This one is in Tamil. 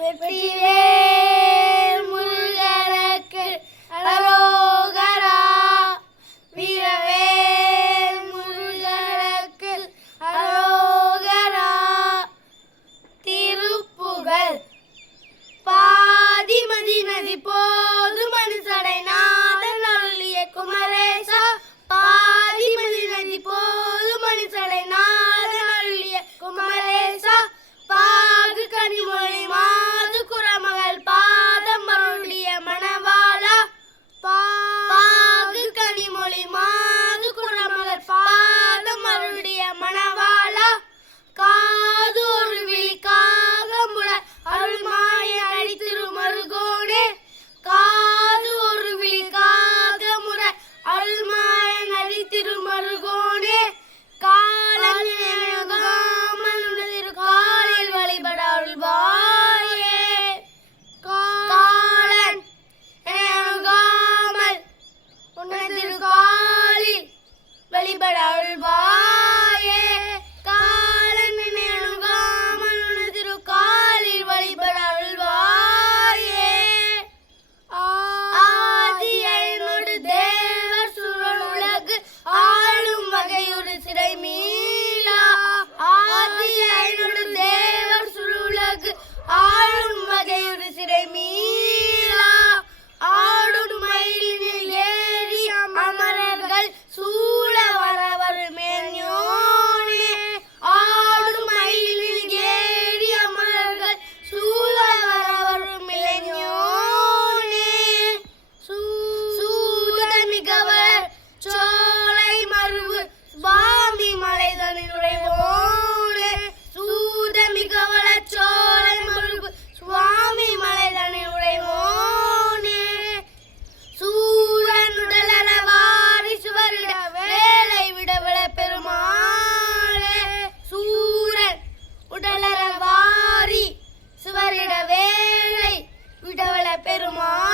வெற்றிவேல் முருகனுக்கு அரோகரா. வீரவேல் முருகனுக்கு அரோகரா. திருப்புகழ் பாதிமதி நதி போது மனுசடை நாதன் அருளிய குமரேசா. பாதிமதி நதி போது மனுசடை நாதன் அருளிய குமரேசா. பாகு கனிமொழி மாது குரமகள் பாதம் அருளிய மணவாளா. பாகு கனிமொழி மாது குரமகள் பாதம் அருளிய மணவாளா. காது ஒரு விழி காகமுட அருள்மாய நடி திருமருகோனே. காது ஒரு விழி காகமுட அருள்மாய நடி திருமருகோனே. காலங்காமல் உனதிரு காலில் வழிபட அருள்வாயே. காலன் அணுகாமல் உனதிரு காலில் வழிபட அருள்வாயே. காலன் அணுகாமல் உனதிரு காலில் வழிபட அருள்வாயே. ஆதியனோடு தேவர் சுழல் உலகு ஆளும் வகையொரு சிறை மீளா. ஆதியனோடு தேவர் சுழல் உலகு ஆளும் வகையொரு சிறை மீளா. ஆடும் மயிலினில் ஏறி அமரர்கள் சூழ வரவர் மேன்யோனே. ஆடும் மயிலினில் ஏறி அமரர்கள் சூழ வரவர் மேன்யோனே. சூதமிகவர் சோலை மருவு சுவாமி மலைதனில் உறைவோனே. சூதமிகவள சோலை மருவு சுவாமி மலைதனில் உறைவோனே. சூரனுடல வாரி சுவரிட வேலை விடவள பெருமாளே. சூரன் உடலற வாரி சுவரிட வேலை விடவள பெருமாளே.